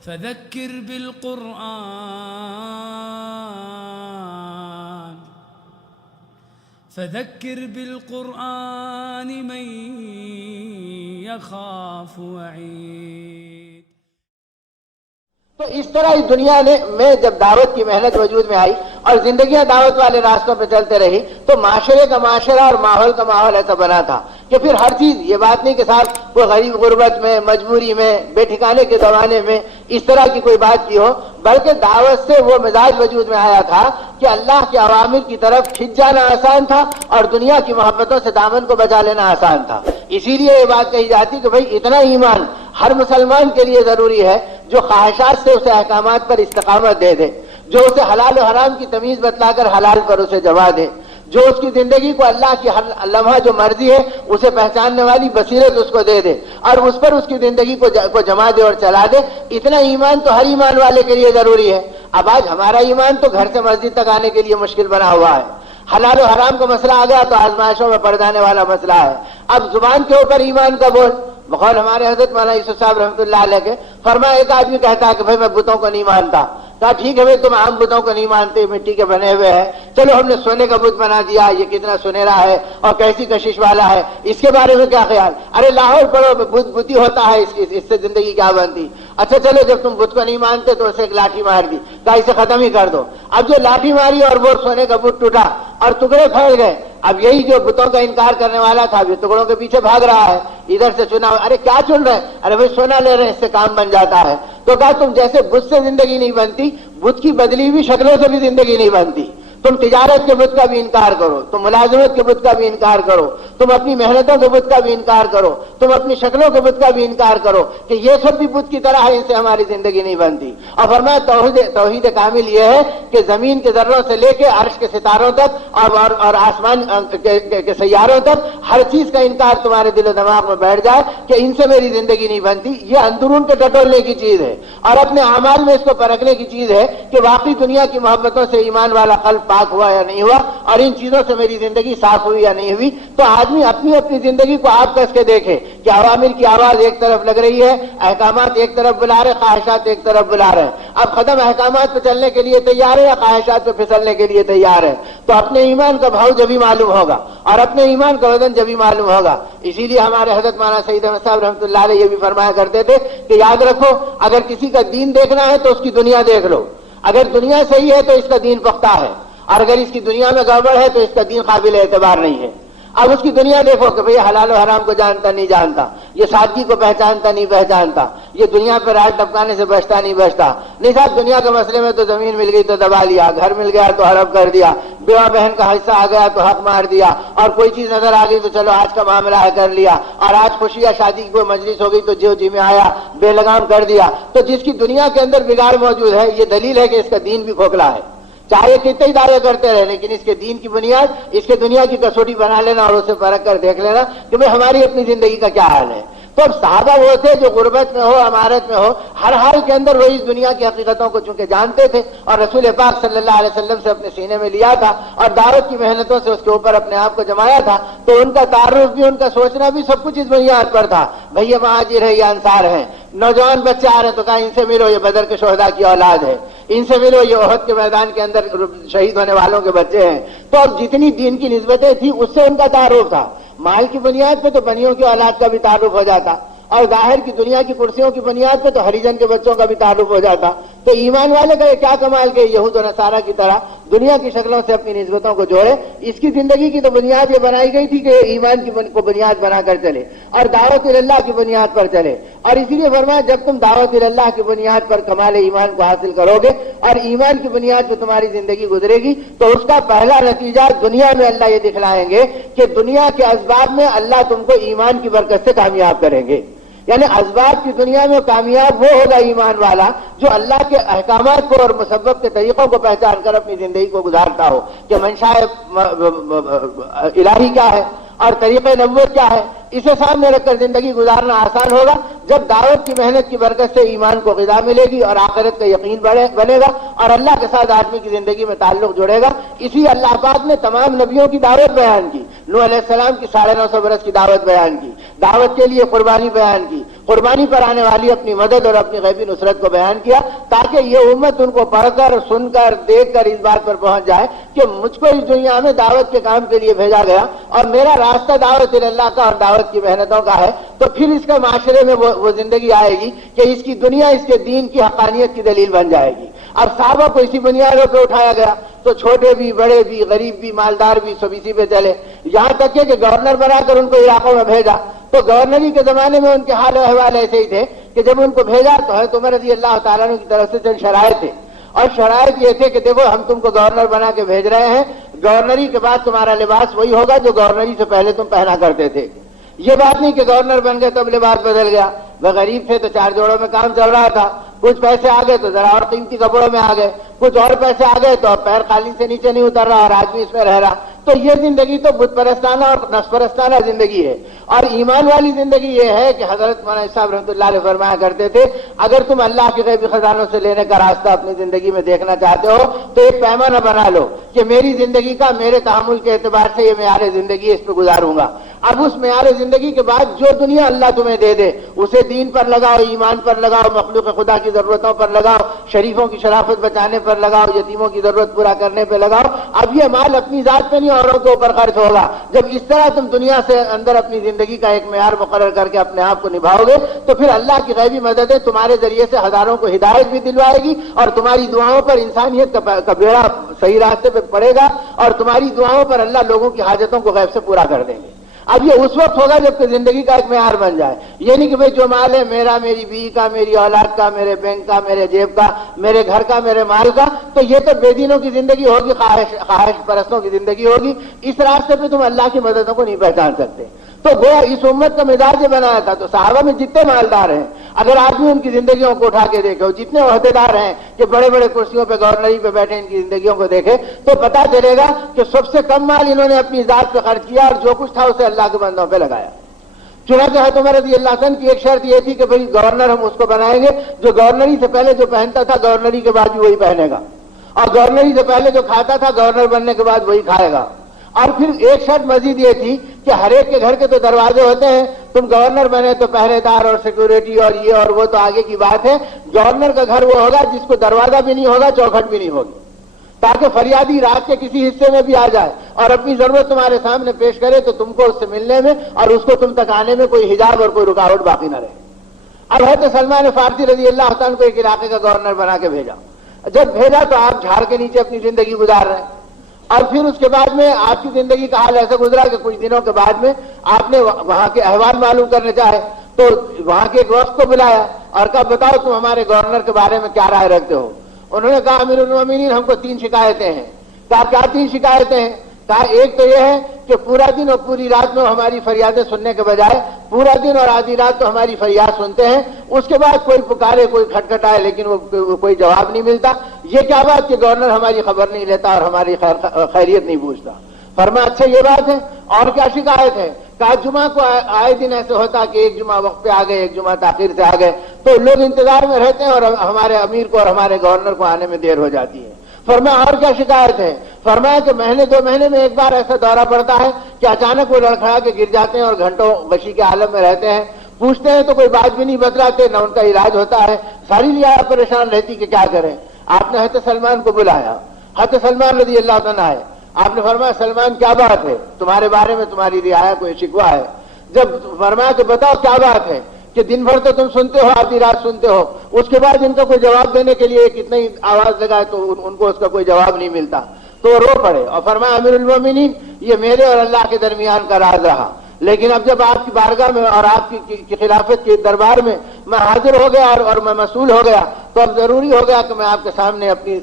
فذكر بالقرآن من يخاف وعيد. تو اس طرح اس دنیا میں جب دعوت کی محنت وجود میں آئی اور زندگیاں دعوت والے راستوں پہ چلتے رہی تو معاشرے کا معاشرہ اور ماحول کا ماحول ایسا بنا تھا کہ پھر ہر چیز، یہ بات نہیں کہ صاحب کوئی غریب غربت میں، مجبوری میں، بے ٹھکانے کے زمانے میں اس طرح کی کوئی بات کی ہو، بلکہ دعوت سے وہ مزاج وجود میں آیا تھا کہ اللہ کے اوامر کی طرف کھنچ جانا آسان تھا اور دنیا کی محبتوں سے دامن کو بچا لینا آسان تھا. اسی لیے یہ بات کہی جاتی کہ بھئی اتنا ایمان ہر مسلمان کے لیے ضروری ہے جو خواہشات سے اسے احکامات پر استقامت دے دے، جو اسے حلال و حرام کی تمیز بتلا کر حلال پر اسے جما دے، جو اس کی زندگی کو اللہ کی ہر لمحہ جو مرضی ہے اسے پہچاننے والی بصیرت اس کو دے دے اور اس پر اس کی زندگی کو جما دے اور چلا دے. اتنا ایمان تو ہر ایمان والے کے لیے ضروری ہے. اب آج ہمارا ایمان تو گھر سے مسجد تک آنے کے لیے مشکل بنا ہوا ہے. حلال و حرام کا مسئلہ آ گیا تو آزمائشوں میں پڑ جانے والا مسئلہ ہے. اب زبان کے اوپر ایمان کا بول، بقول ہمارے حضرت مولانا یوسف صاحب رحمۃ اللہ علیہ کے، فرمایا ایک آدمی کہتا ہے کہ بھائی میں بتوں کو نہیں مانتا. کہا ٹھیک ہے بھائی تم عام بتوں کو نہیں مانتے، مٹی کے بنے ہوئے ہیں، چلو ہم نے سونے کا بت بنا دیا، یہ کتنا سنہرا ہے اور کیسی کشش والا ہے، اس کے بارے میں کیا خیال؟ ارے لاہور پڑھو بت ہی ہوتا ہے، اس سے زندگی کیا بنتی؟ اچھا چلو جب تم بت کو نہیں مانتے تو اسے ایک لاٹھی مار دی، کہا اسے ختم ہی کر دو. اب جو لاٹھی ماری اور وہ سونے کا بت ٹوٹا اور ٹکڑے پھیل گئے. اب یہی جو بتوں کا انکار کرنے والا تھا یہ ٹکڑوں کے پیچھے بھاگ رہا ہے، ادھر سے چنا، ارے کیا چن رہے ہیں؟ ارے بھائی سونا لے رہے ہیں، اس سے کام بن جاتا ہے. تو کہا تم جیسے بت سے زندگی نہیں بنتی، بت کی بدلی ہوئی شکلوں سے بھی زندگی نہیں بنتی. تم تجارت کے بت کا بھی انکار کرو، تم ملازمت کے بت کا بھی انکار کرو، تم اپنی محنتوں کے بت کا بھی انکار کرو، تم اپنی شکلوں کے بت کا بھی انکار کرو کہ یہ سب بھی بت کی طرح ہے، ان سے ہماری زندگی نہیں بنتی. اور فرمایا توحید کامل یہ ہے کہ زمین کے ذروں سے لے کے عرش کے ستاروں تک اور آسمان کے سیاروں تک ہر چیز کا انکار تمہارے دل و دماغ میں بیٹھ جائے کہ ان سے میری زندگی نہیں بنتی. یہ اندرون کے ٹٹولنے کی چیز ہے اور اپنے اعمال میں اس کو پرکھنے کی چیز ہے کہ واقعی دنیا کی محبتوں سے ایمان والا قلب پاک ہوا یا نہیں ہوا اور ان چیزوں سے میری زندگی صاف ہوئی یا نہیں ہوئی. تو آدمی اپنی اپنی زندگی کو آپ کس کے دیکھے کہ اوامر کی آواز ایک طرف لگ رہی ہے، احکامات ایک طرف بلا رہے، خواہشات ایک طرف بلا رہے ہیں. اب قدم احکامات پہ چلنے کے لیے تیار ہے یا خواہشات پہ پھسلنے کے لیے تیار ہے؟ تو اپنے ایمان کا بھاؤ جبھی معلوم ہوگا اور اپنے ایمان کا وزن جبھی معلوم ہوگا. اسی لیے ہمارے حضرت مولانا سید احمد صاحب رحمۃ اللہ علیہ یہ بھی فرمایا کرتے تھے کہ یاد رکھو اگر کسی کا دین دیکھنا ہے تو اس کی دنیا دیکھ لو. اگر دنیا صحیح ہے تو اس کا دین پختہ ہے اور اگر اس کی دنیا میں گڑبڑ ہے تو اس کا دین قابل اعتبار نہیں ہے. اب اس کی دنیا دیکھو کہ بھئی حلال و حرام کو جانتا نہیں جانتا، یہ سادگی کو پہچانتا نہیں پہچانتا، یہ دنیا پہ راج ٹپکانے سے بچتا نہیں بچتا. نہیں صاحب دنیا کے مسئلے میں تو زمین مل گئی تو دبا لیا، گھر مل گیا تو حرب کر دیا، بیوہ بہن کا حصہ آ گیا تو حق مار دیا اور کوئی چیز نظر آ گئی تو چلو آج کا معاملہ ہے کر لیا اور آج خوشی یا شادی کی کوئی مجلس ہو گئی تو جو جی میں آیا بے لگام کر دیا. تو جس کی دنیا کے اندر بگاڑ موجود ہے یہ دلیل ہے کہ اس کا دین بھی کھوکھلا ہے. چاہے کتنے ہی دعوے کرتے رہے لیکن اس کے دین کی بنیاد، اس کے دنیا کی کسوٹی بنا لینا اور اسے پرکھ کر دیکھ لینا کہ بھئی ہماری اپنی زندگی کا کیا حال ہے. تو اب صحابہ وہ تھے جو غربت میں ہو، امارت میں ہو، ہر حال کے اندر وہ اس دنیا کی حقیقتوں کو چونکہ جانتے تھے اور رسول پاک صلی اللہ علیہ وسلم سے اپنے سینے میں لیا تھا اور دعوت کی محنتوں سے اس کے اوپر اپنے آپ کو جمایا تھا. تو ان کا تعارف بھی، ان کا سوچنا بھی سب کچھ اس بنیاد پر تھا بھئی یہ مہاجر ہے، یہ انصار ہیں. نوجوان بچے آ رہے ہیں تو کہا ان سے ملو، یہ بدر کے شہداء کی اولاد ہے، ان سے ملو، یہ احد کے میدان کے اندر شہید ہونے والوں کے بچے ہیں. تو اب جتنی دین کی نسبتیں تھیں اس سے ان کا تعارف تھا. مال کی بنیاد پہ تو بنیوں کی اولاد کا بھی تعارف ہو جاتا اور ظاہر کی دنیا کی کرسیوں کی بنیاد پہ تو ہریجن کے بچوں کا بھی تعارف ہو جاتا. تو ایمان والے کا یہ کیا کمال کہ یہود و نصارہ کی طرح دنیا کی شکلوں سے اپنی نسبتوں کو جوڑے. اس کی زندگی کی تو بنیاد یہ بنائی گئی تھی کہ ایمان کی کو بنیاد بنا کر چلے اور دعوت اللہ کی بنیاد پر چلے. اور اسی لیے فرمایا جب تم دعوت اللہ کی بنیاد پر کمال ایمان کو حاصل کرو گے اور ایمان کی بنیاد پہ تمہاری زندگی گزرے گی تو اس کا پہلا نتیجہ دنیا میں اللہ یہ دکھلائیں گے کہ دنیا کے اسباب میں اللہ تم کو ایمان کی برکت سے کامیاب کریں گے. یعنی اسباب کی دنیا میں کامیاب وہ ہوگا ایمان والا جو اللہ کے احکامات کو اور مسبب کے طریقوں کو پہچان کر اپنی زندگی کو گزارتا ہو کہ منشاء الہی کیا ہے اور طریق نبوت کیا ہے. اسے سامنے رکھ کر زندگی گزارنا آسان ہوگا جب دعوت کی محنت کی برکت سے ایمان کو غذا ملے گی اور آخرت کا یقین بنے گا اور اللہ کے ساتھ آدمی کی زندگی میں تعلق جڑے گا. اسی اللہ پاک نے تمام نبیوں کی دعوت بیان کی. نوح علیہ السلام کی 950 برس کی دعوت بیان کی، دعوت کے لیے قربانی بیان کی. قربانی پر آنے والی اپنی مدد اور اپنی غیبی نصرت کو بیان کیا تاکہ یہ امت ان کو پڑھ کر سن کر دیکھ کر اس بات پر پہنچ جائے کہ مجھ کو اس دنیا میں دعوت کے کام کے لیے بھیجا گیا اور میرا راستہ دعوت اللہ کا اور دعوت کی محنتوں کا ہے، تو پھر اس کا معاشرے میں وہ زندگی آئے گی کہ اس کی دنیا اس کے دین کی حقانیت کی دلیل بن جائے گی۔ اب صحابہ کو اسی بنیادوں پہ اٹھایا گیا تو چھوٹے بھی بڑے بھی غریب بھی مالدار بھی سب اسی پہ چلے، یہاں تک کہ گورنر بنا کر ان کو علاقوں میں بھیجا۔ تو گورنری کے زمانے میں ان کے حال و احوال ایسے ہی تھے کہ جب ان کو بھیجا تو حضرت عمر رضی اللہ تعالیٰ عنہ کی طرف سے چند شرائط تھے، اور شرائط یہ تھے کہ دیکھو ہم تم کو گورنر بنا کے بھیج رہے ہیں، گورنری کے بعد تمہارا لباس وہی ہوگا جو گورنری سے پہلے تم پہنا کرتے تھے۔ یہ بات نہیں کہ گورنر بن گئے تو اب لباس بدل گیا، وہ غریب تھے تو 4 جوڑوں میں کام چل رہا تھا، کچھ پیسے آ گئے تو ذرا اور قیمتی کپڑوں میں آ گئے، کچھ اور پیسے آ گئے تو اب پیر قالین سے نیچے نہیں اتر رہا اور آدمی اس میں رہ رہا۔ تو یہ زندگی تو بت پرستانہ اور نفس پرستانہ زندگی ہے، اور ایمان والی زندگی یہ ہے کہ حضرت مولانا صاحب رحمۃ اللہ علیہ فرمایا کرتے تھے اگر تم اللہ کے غیبی خزانوں سے لینے کا راستہ اپنی زندگی میں دیکھنا چاہتے ہو تو ایک پیمانہ بنا لو کہ میری زندگی کا میرے تحمل کے اعتبار سے یہ معیار زندگی اس پہ گزاروں گا۔ اب اس معیار زندگی کے بعد جو دنیا اللہ تمہیں دے دے اسے دین پر لگاؤ، ایمان پر لگاؤ، مخلوق خدا کی ضرورتوں پر لگاؤ، شریفوں کی شرافت بچانے پر لگاؤ، یتیموں کی ضرورت پورا کرنے پہ لگاؤ۔ اب یہ مال اپنی ذات پہ نہیں اوروں کے اوپر خرچ ہوگا۔ جب اس طرح تم دنیا سے اندر اپنی زندگی کا ایک معیار مقرر کر کے اپنے آپ کو نبھاؤ گے تو پھر اللہ کی غیبی مددیں تمہارے ذریعے سے ہزاروں کو ہدایت بھی دلوائے گی، اور تمہاری دعاؤں پر انسانیت کا بیڑا صحیح راستے پہ پڑے گا، اور تمہاری دعاؤں پر اللہ لوگوں کی حاجتوں کو غیب سے پورا کر دیں گے۔ اب یہ اس وقت ہوگا جب کہ زندگی کا ایک معیار بن جائے، یہ نہیں کہ بھئی جو مال ہے میرا، میری بیوی کا، میری اولاد کا، میرے بینک کا، میرے جیب کا، میرے گھر کا، میرے مال کا، تو یہ تو بے دینوں کی زندگی ہوگی، خواہش پرستوں کی زندگی ہوگی۔ اس راستے پہ تم اللہ کی مددوں کو نہیں پہچان سکتے۔ تو گویا اس امت کا مزاج یہ بنایا تھا۔ تو صحابہ میں جتنے مالدار ہیں، اگر آدمی ان کی زندگیوں کو اٹھا کے دیکھے، جتنے عہدیدار ہیں کہ بڑے بڑے کرسیوں پہ گورنری پہ بیٹھے، ان کی زندگیوں کو دیکھے تو پتا چلے گا کہ سب سے کم مال انہوں نے اپنی ذات پہ خرچ کیا اور جو کچھ تھا اسے اللہ کے بندوں پہ لگایا۔ چنانچہ حضرت عمر رضی اللہ عنہ کی ایک شرط یہ تھی کہ بھئی گورنر ہم اس کو بنائیں گے جو گورنری سے پہلے جو پہنتا تھا گورنری کے بعد بھی وہی پہنے گا، اور گورنری سے پہلے جو کھاتا تھا گورنر بننے کے بعد وہی کھائے گا۔ اور پھر ایک شرط مزید یہ تھی کہ ہر ایک کے گھر کے تو دروازے ہوتے ہیں، تم گورنر بنے تو پہرے دار اور سیکورٹی اور یہ اور وہ تو آگے کی بات ہے، گورنر کا گھر وہ ہوگا جس کو دروازہ بھی نہیں ہوگا، چوکھٹ بھی نہیں ہوگی، تاکہ فریادی رات کے کسی حصے میں بھی آ جائے اور اپنی ضرورت تمہارے سامنے پیش کرے تو تم کو اس سے ملنے میں اور اس کو تم تک آنے میں کوئی حجاب اور کوئی رکاوٹ باقی نہ رہے۔ اب حضرت سلمان فارسی رضی اللہ عنہ کو ایک علاقے کا گورنر بنا کے بھیجا۔ جب بھیجا تو آپ جھاڑ کے نیچے اپنی زندگی گزار رہے ہیں، اور پھر اس کے بعد میں آپ کی زندگی کا حال ایسا گزرا کہ کچھ دنوں کے بعد میں آپ نے وہاں کے احوال معلوم کرنے چاہے تو وہاں کے ایک وفد کو بلایا اور کہا بتاؤ تم ہمارے گورنر کے بارے میں کیا رائے رکھتے ہو؟ انہوں نے کہا امیر المومنین ہم کو 3 شکایتیں ہیں۔ کہا کیا 3 شکایتیں ہیں؟ کہا ایک تو یہ ہے کہ پورا دن اور پوری رات میں ہماری فریادیں سننے کے بجائے پورا دن اور آدھی رات تو ہماری فریاد سنتے ہیں، اس کے بعد کوئی پکارے کوئی کھٹکھٹائے لیکن وہ کوئی جواب نہیں ملتا۔ یہ کیا بات کہ گورنر ہماری خبر نہیں لیتا اور ہماری خیریت نہیں پوچھتا؟ فرمایا اچھا یہ بات ہے، اور کیا شکایت ہے؟ کہا جمعہ کو آئے دن ایسے ہوتا کہ ایک جمعہ وقت پہ آ گئے، ایک جمعہ تاخیر سے آ گئے تو لوگ انتظار میں رہتے ہیں اور ہمارے امیر کو اور ہمارے گورنر کو آنے میں دیر ہو جاتی ہے۔ فرمایا اور کیا شکایت ہے؟ فرمایا کہ مہینے 2 مہینے میں ایک بار ایسا دورہ پڑتا ہے کہ اچانک وہ لڑکھڑا کے گر جاتے ہیں اور گھنٹوں غشی کے عالم میں رہتے ہیں، پوچھتے ہیں تو کوئی بات بھی نہیں بتلاتے، نہ ان کا علاج ہوتا ہے، ساری رعایا پریشان رہتی کہ کیا کریں۔ آپ نے حضرت سلمان کو بلایا، حضرت سلمان رضی اللہ عنہ آئے، آپ نے فرمایا سلمان کیا بات ہے؟ تمہارے بارے میں تمہاری رعایا کوئی شکوہ ہے؟ جب فرمایا کہ بتاؤ کیا بات ہے کہ دن بھر تو تم سنتے ہو، آدھی رات سنتے ہو، اس کے بعد ان کا کوئی جواب دینے کے لیے کتنی آواز لگائے تو ان کو اس کا کوئی جواب نہیں ملتا، تو وہ رو پڑے اور فرمایا امیر المومنین یہ میرے اور اللہ کے درمیان کا راز رہا، لیکن اب جب آپ کی بارگاہ میں اور آپ کی خلافت کے دربار میں میں حاضر ہو گیا اور میں مسئول ہو گیا تو اب ضروری ہو گیا کہ میں آپ کے سامنے اپنی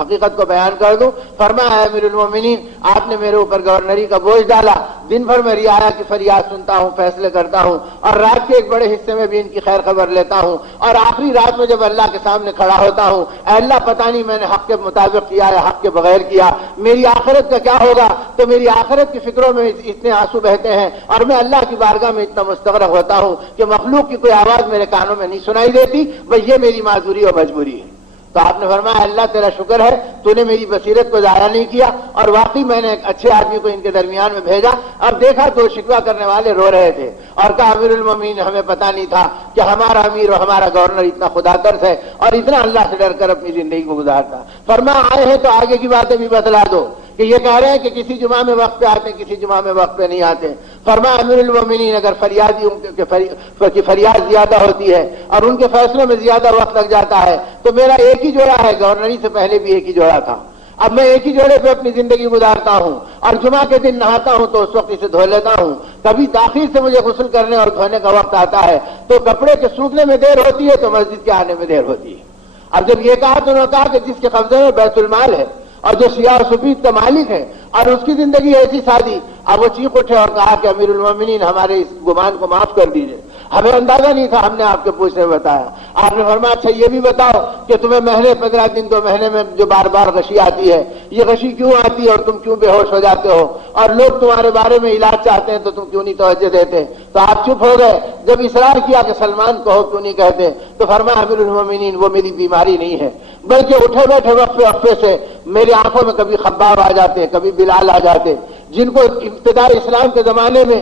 حقیقت کو بیان کر دوں۔ فرمایا امیر المومنین آپ نے میرے اوپر گورنری کا بوجھ ڈالا، دن بھر میں رعایا کی فریاد سنتا ہوں، فیصلے کرتا ہوں اور رات کے ایک بڑے حصے میں بھی ان کی خیر خبر لیتا ہوں، اور آخری رات میں جب اللہ کے سامنے کھڑا ہوتا ہوں اے اللہ پتہ نہیں میں نے حق کے مطابق کیا یا حق کے بغیر کیا، میری آخرت کا کیا ہوگا؟ تو میری آخرت کی فکروں میں اتنے آنسو بہتے ہیں اور میں اللہ کی بارگاہ میں اتنا مستغرق ہوتا ہوں کہ مخلوق کی کوئی آواز میرے کانوں میں نہیں سنائی دیتی، بس یہ میری معذوری اور مجبوری ہے۔ تو آپ نے فرمایا اللہ تیرا شکر ہے تو نے میری بصیرت کو ضائع نہیں کیا اور واقعی میں نے ایک اچھے آدمی کو ان کے درمیان میں بھیجا. اب دیکھا تو شکوہ کرنے والے رو رہے تھے اور کہا امیر المومنین ہمیں پتہ نہیں تھا کہ ہمارا امیر اور ہمارا گورنر اتنا خدا ترس ہے اور اتنا اللہ سے ڈر کر اپنی زندگی کو گزارتا. فرمایا آئے ہیں تو آگے کی باتیں بھی بتلا دو کہ یہ کہہ رہے ہیں کہ کسی جمعہ میں وقت پہ آتے ہیں کسی جمعہ میں وقت پہ نہیں آتے. فرمایا امیر المومنین اگر کی فریاد زیادہ ہوتی ہے اور ان کے فیصلوں میں زیادہ وقت لگ جاتا ہے تو میرا ایک ہی جوڑا ہے, گورنری سے پہلے بھی ایک ہی جوڑا تھا, اب میں ایک ہی جوڑے پہ اپنی زندگی گزارتا ہوں اور جمعہ کے دن نہاتا ہوں تو اس وقت اسے دھو لیتا ہوں. کبھی تاخیر سے مجھے غسل کرنے اور دھونے کا وقت آتا ہے تو کپڑے کے سوکھنے میں دیر ہوتی ہے تو مسجد کے آنے میں دیر ہوتی ہے. اب جب یہ کہا تو انہوں نے کہا کہ جس کے قبضے میں بیت المال ہے اور جو سیاہ و سفید کا مالک ہے اور اس کی زندگی ایسی سادی. اب وہ چیخ اٹھے اور کہا کہ امیر المومنین ہمارے اس گمان کو معاف کر دیجئے, ہمیں اندازہ نہیں تھا, ہم نے آپ کے پوچھنے میں بتایا. آپ نے فرمایا اچھا یہ بھی بتاؤ کہ تمہیں مہینے 15 دن 2 مہینے میں جو بار بار غشی آتی ہے یہ غشی کیوں آتی ہے اور تم کیوں بے ہوش ہو جاتے ہو اور لوگ تمہارے بارے میں علاج چاہتے ہیں تو تم کیوں نہیں توجہ دیتے؟ تو آپ چپ ہو گئے. جب اصرار کیا کہ سلمان کہو کیوں نہیں کہتے تو فرمایا امیر المومنین وہ میری بیماری نہیں ہے بلکہ اٹھے بیٹھے وقفے سے میری آنکھوں میں کبھی خباب آ جاتے کبھی بلال آ جاتے جن کو ابتدائی اسلام کے زمانے میں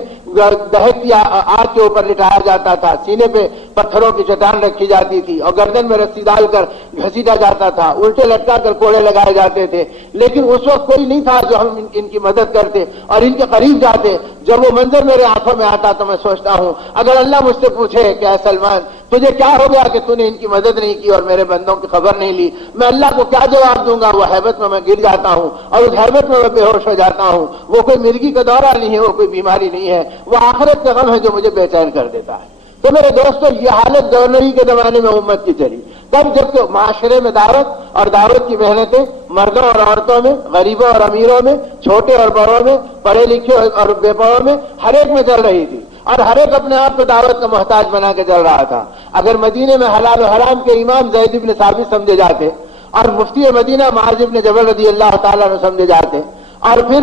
دہکتی آگ کے اوپر لٹایا جاتا تھا, سینے پہ پتھروں کی چٹان رکھی جاتی تھی اور گردن میں رسی ڈال کر گھسیٹا جاتا تھا, الٹے لٹکا کر کوڑے لگائے جاتے تھے. لیکن اس وقت کوئی نہیں تھا جو ہم ان کی مدد کرتے اور ان کے قریب جاتے. جب وہ منظر میرے آنکھوں میں آتا تو میں سوچتا ہوں اگر اللہ مجھ سے پوچھے کہ اے سلمان تجھے کیا ہو گیا کہ تو نے ان کی مدد نہیں کی اور میرے بندوں کی خبر نہیں لی, میں اللہ کو کیا جواب دوں گا؟ وہ ہیبت میں گر جاتا ہوں اور اس ہیبت میں بے ہوش ہو جاتا ہوں. وہ کوئی مرگی کا دورہ نہیں ہے, وہ کوئی بیماری نہیں ہے, وہ آخرت کا غم ہے جو مجھے بے چین کر دیتا ہے. تو میرے دوستو یہ حالت گورنری کے زمانے میں امت کی چلی. تب جب کہ معاشرے میں دعوت اور دعوت کی محنتیں مردوں اور عورتوں میں, غریبوں اور امیروں میں, چھوٹے اور بڑوں میں, پڑھے لکھے اور بے پڑھوں میں, ہر ایک میں چل رہی تھی اور ہر ایک اپنے آپ کو دعوت کا محتاج بنا کے چل رہا تھا. اگر مدینے میں حلال و حرام کے امام زید بن ثابت سمجھے جاتے اور مفتی مدینہ معاذ بن جبل رضی اللہ تعالیٰ عنہ سمجھے جاتے اور پھر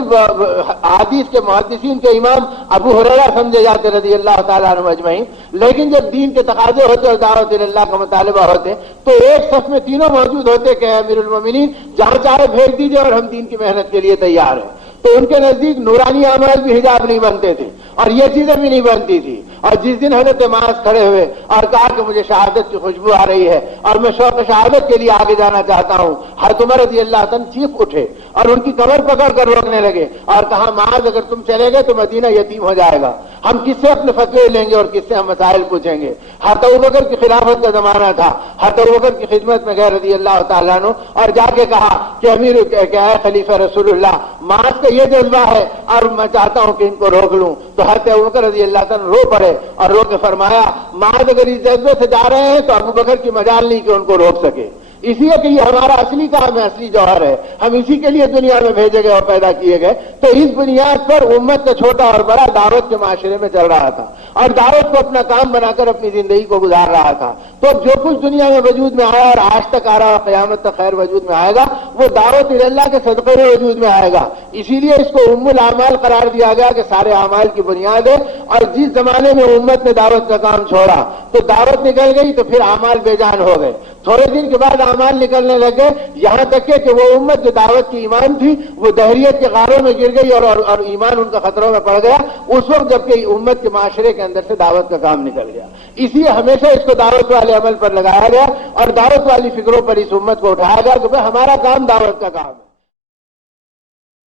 حدیث کے محدثین کے امام ابو ہریرہ سمجھے جاتے رضی اللہ تعالیٰ عنہ اجمعین, لیکن جب دین کے تقاضے ہوتے اور دعوت اللہ کا مطالبہ ہوتے تو ایک صف میں تینوں موجود ہوتے کہ امیر المومنین جہاں چاہے بھیج دیجیے اور ہم دین کی محنت کے لیے تیار ہیں. تو ان کے نزدیک نورانی اعمال بھی حجاب نہیں بنتے تھے اور یہ چیزیں بھی نہیں بنتی تھی. اور جس دن حضرت معاذ کھڑے ہوئے اور کہا کہ مجھے شہادت کی خوشبو آ رہی ہے اور میں شوق شہادت کے لیے آگے جانا چاہتا ہوں, حضرت عمر رضی اللہ عنہ چیخ اٹھے اور ان کی کمر پکڑ کر روکنے لگے اور کہا معاذ اگر تم چلے گئے تو مدینہ یتیم ہو جائے گا, ہم کس سے اپنے فتوے لیں گے اور کس سے ہم مسائل پوچھیں گے. حضرت ابوبکر کی خلافت کا زمانہ تھا, حضرت ابوبکر کی خدمت میں گئے رضی اللہ تعالیٰ عنہ اور جا کے کہا کہ امیر کیا ہے خلیفہ رسول اللہ معاذ کا یہ جذبہ ہے اور میں چاہتا ہوں کہ ان کو روک لوں. تو حضرت ابوبکر رضی اللہ تعالیٰ رو پڑے اور رو کے فرمایا معاذ اگر اس جذبے سے جا رہے ہیں تو ابوبکر کی مجال نہیں کہ ان کو روک سکے, اس لیے کہ یہ ہمارا اصلی کام ہے, اصلی جوہر ہے, ہم اسی کے لیے دنیا میں بھیجے گئے اور پیدا کیے گئے. تو اس بنیاد پر امت کا چھوٹا اور بڑا دعوت کے معاشرے میں چل رہا تھا اور دعوت کو اپنا کام بنا کر اپنی زندگی کو گزار رہا تھا. تو جو کچھ دنیا میں وجود میں آیا اور آج تک آ رہا قیامت تک خیر وجود میں آئے گا وہ دعوت اللہ کے صدقے میں وجود میں آئے گا. اسی لیے اس کو ام الاعمال قرار دیا گیا کہ سارے اعمال کی بنیاد ہے. اور جس زمانے میں امت نے دعوت کا کام چھوڑا تو دعوت نکل گئی تو پھر اعمال بے جان ہو گئے. تھوڑے دن کے بعد اعمال نکلنے لگے یہاں تک کہ وہ امت جو دعوت کی ایمان تھی وہ دہریت کے غاروں میں گر گئی اور ایمان ان کا خطروں میں پڑ گیا اس وقت جبکہ امت کے معاشرے کے اندر سے دعوت کا کام نکل گیا. اس لیے ہمیشہ اس کو دعوت والے عمل پر لگایا گیا اور دعوت والی فکروں پر اس امت کو اٹھایا گیا کہ ہمارا کام دعوت کا کام ہے.